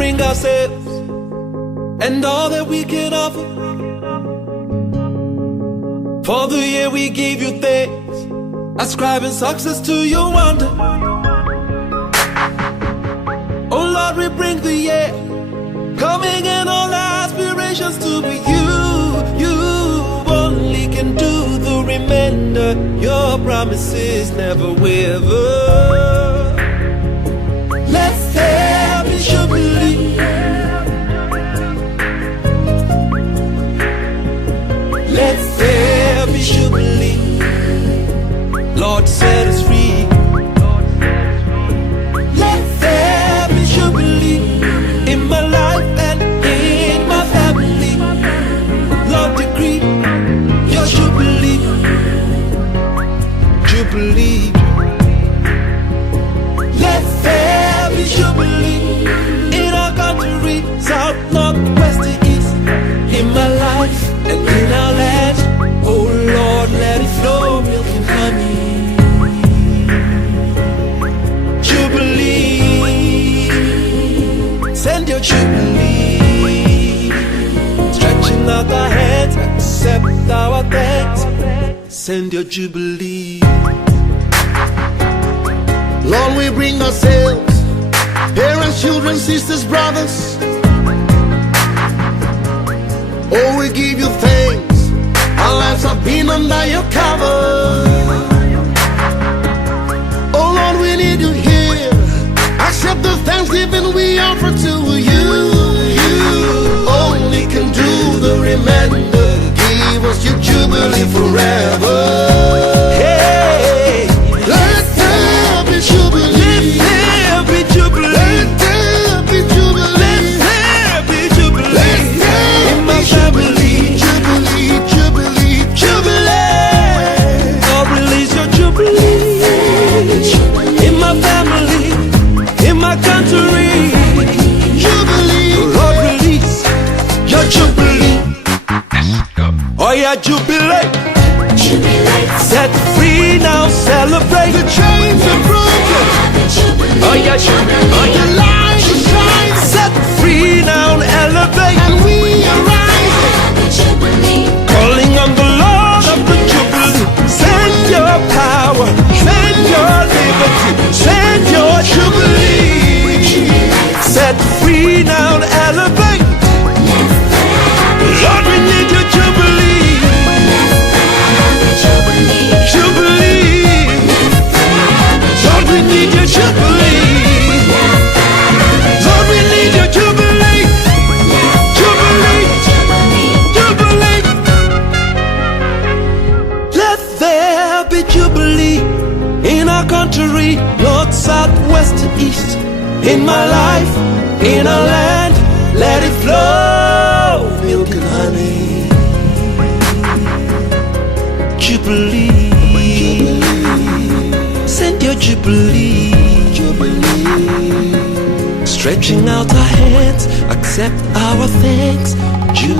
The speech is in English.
bring ourselves and all that we can offer. For the year we gave you thanks, ascribing success to your wonder. Oh Lord, we bring the year, coming in all our aspirations to be you. You only can do the remainder. Your promises never waver. Let's have a jubilee. Let's have a jubilee. Lord, set us free. Let's have a jubilee in my life and in my family. Lord, decree your jubilee. Jubilee. Let's have a jubilee in our country, south, north, west, and east. In my life and in our land, oh Lord, let it flow, milk and honey. Jubilee, send your jubilee. Stretching out our hands, accept our thanks. Send your jubilee. Lord, we bring ourselves, parents, children, sisters, brothers. Oh, we give you thanks. Our lives have been under your cover. Oh Lord, we need you here. Accept the thanksgiving we offer to you. You only can do the remainder. Give us your jubilee forever. Hey, Let there be jubilee. let there be jubilee. Let there be jubilee. Let there be jubilee. Let there In my be family, jubilee, jubilee, jubilee. God, release your jubilee. In my family, in my country, jubilee. Lord, release your jubilee. Oh yeah, jubilate. Set free now, celebrate. The chains are broken. Oh yeah, jubilate. The light is shining. Set free now, elevate. And we are rising. Calling on the Lord of the Jubilee. Send your power, send your liberty, send your jubilee. Set free now, elevate. Lord, we need your jubilee. Jubilee. Lord, we need your jubilee. Lord, we need your jubilee. Jubilee. Jubilee. Let there be jubilee in our country, north, south, west, and east. In my life, in our land, let it flow, milk and honey. Jubilee, send your jubilee. Stretching out our hands, accept our thanks. Jubilee.